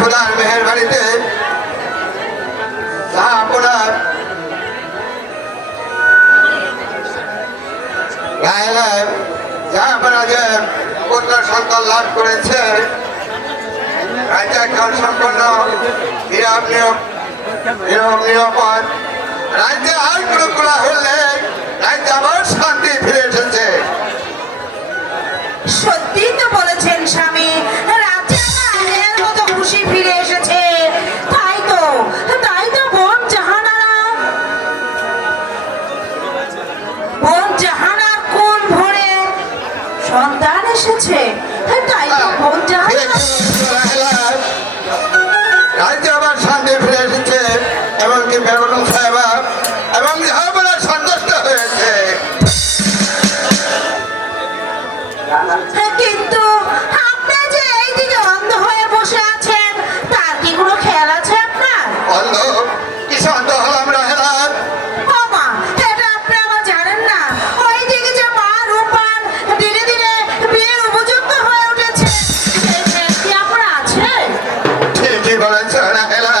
खुदार मेहरबानीते আপনার যা আপনারা যে পুত্র সন্তান লাভ করেছে রাজ্য এখন সম্পন্ন নিরাপদ রাজ্যে আর কোনো কোলাহল নেই। রাজ্যে আবার শান্তি ফিরে এসেছে। সত্যি তো বলেছেন স্বামী, রাজ্যে আগের মতো খুশি ফিরে এসেছে। তাই তো বোন জাহানার কোল ভরে সন্তান এসেছে। তাই তো বোন জাহানার রাজ্যে আবার শান্তি ফিরে এসেছে, এমনকি বেগম সাহেবা এবং জাহাবরা সন্তুষ্ট হয়েছে। কিন্তু আপনি যে এইদিকে অন্ধ হয়ে বসে আছেন, তার কি কোনো খেয়াল আছে আপনার? অন্ধ কিসে অন্ধ হলাম রাহেলা? ও মা, এটা আপনি আবার জানেন না? ওইদিকে যে মা রূপান ধীরে ধীরে বিয়ের উপযুক্ত হয়ে উঠেছে, সেই খেয়াল কি আপনার আছে? ঠিকই বলেছ রাহেলা।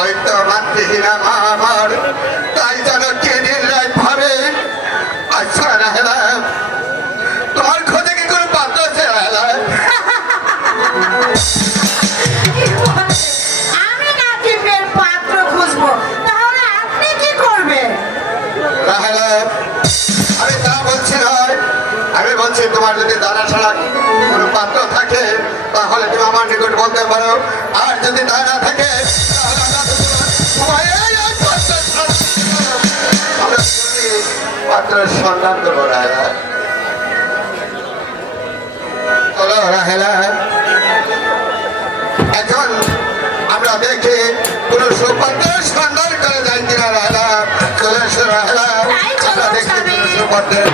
ওই তো মাতৃহীনা মা আমার, তাই যেন কে দিন রাত ভাবে। আচ্ছা রাহেলা, তোমার খোঁজে কি কোনো পাত্র আছে রাহেলা? আমি নাকি মেয়ের পাত্র খুঁজবো, তাহলে আপনি কি করবেন? রাহেলা, আমি তা বলছি নয়। আমি বলছি তোমার যদি দাদা ছাড়া কোনো পাত্র থাকে তাহলে তুমি আমার নিকট বলতে পারো, আর যদি তা না থাকে তাহলে আমরা পাত্রের সন্ধান দেবো রাহেলা। চলো রাহেলা, এখন আমরা দেখি কোন সুপাত্রের সন্ধান করে যাই কিনা রাহেলা। চলে এসো রাহেলা, তাই চলো আমরা দেখি স্বামী। কোন সুপাত্রের